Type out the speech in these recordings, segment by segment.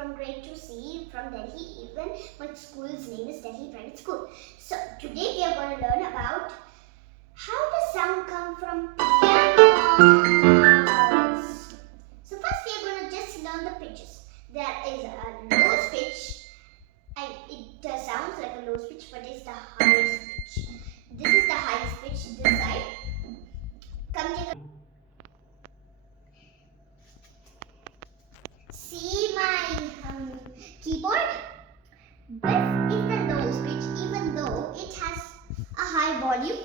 from grade to C from Delhi. Even my school's name is Delhi Private School. So today we are going to learn about how does sound come from pianos. So first we are going to just learn the pitches. There is a low pitch, and it sounds like a low pitch, but it's the highest pitch. This is the highest pitch. This side. Come take a see my keyboard. This is the lowest pitch, even though it has a high volume.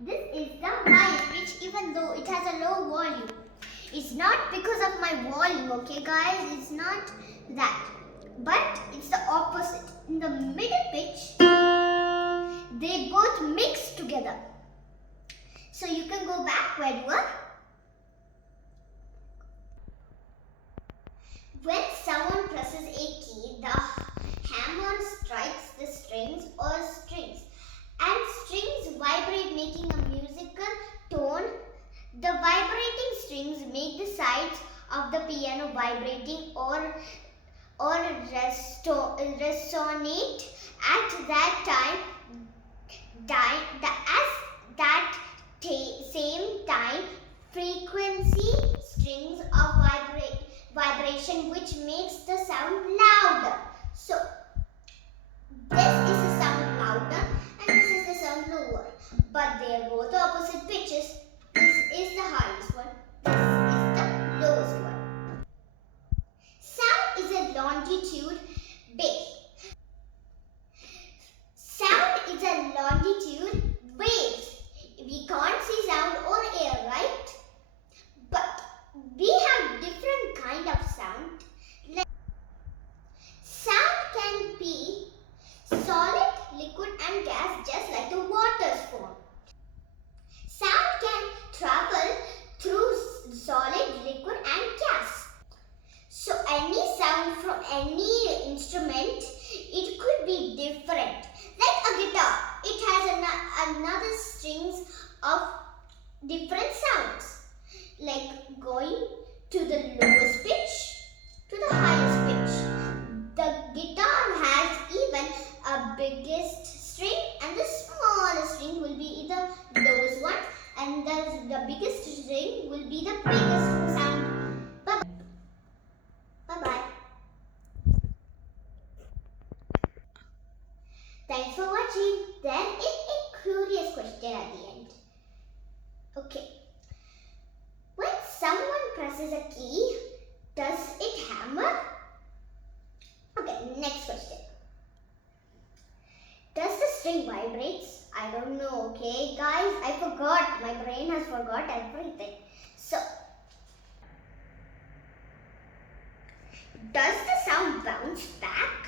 This is the highest pitch, even though it has a low volume. It's not because of my volume, okay guys? It's not that. But it's the opposite. In the middle pitch, they both mix together. So you can go back where you were. When someone presses a key, the hammer strikes the strings or strings, and strings vibrate, making a musical tone. The vibrating strings make the sides of the piano vibrating or resonate at that same time. Frequency strings of vibration, which makes the sound louder. So this is the sound louder and this is the sound lower, but they are both opposite pitches. This is the highest one, this is the lowest one. Sound is a longitude wave. Sound is a longitude wave. We can't see sound or air, right? But we have different kind of sound. Like sound can be solid, liquid and gas, just like the water's form. Sound can travel through solid, liquid and gas. So any sound from any instrument, it could be different. Like a guitar, it has another strings of different sounds. Like going to the lowest pitch to the highest pitch. The guitar has even a biggest string, and the smallest string will be the lowest one, and the biggest string will be the biggest sound. Bye bye. Thanks for watching. There is a curious question at the end. Okay. When someone presses a key, does it hammer? Okay, next question. Does the string vibrates? I don't know, okay guys, I forgot. My brain has forgot everything. So, does the sound bounce back?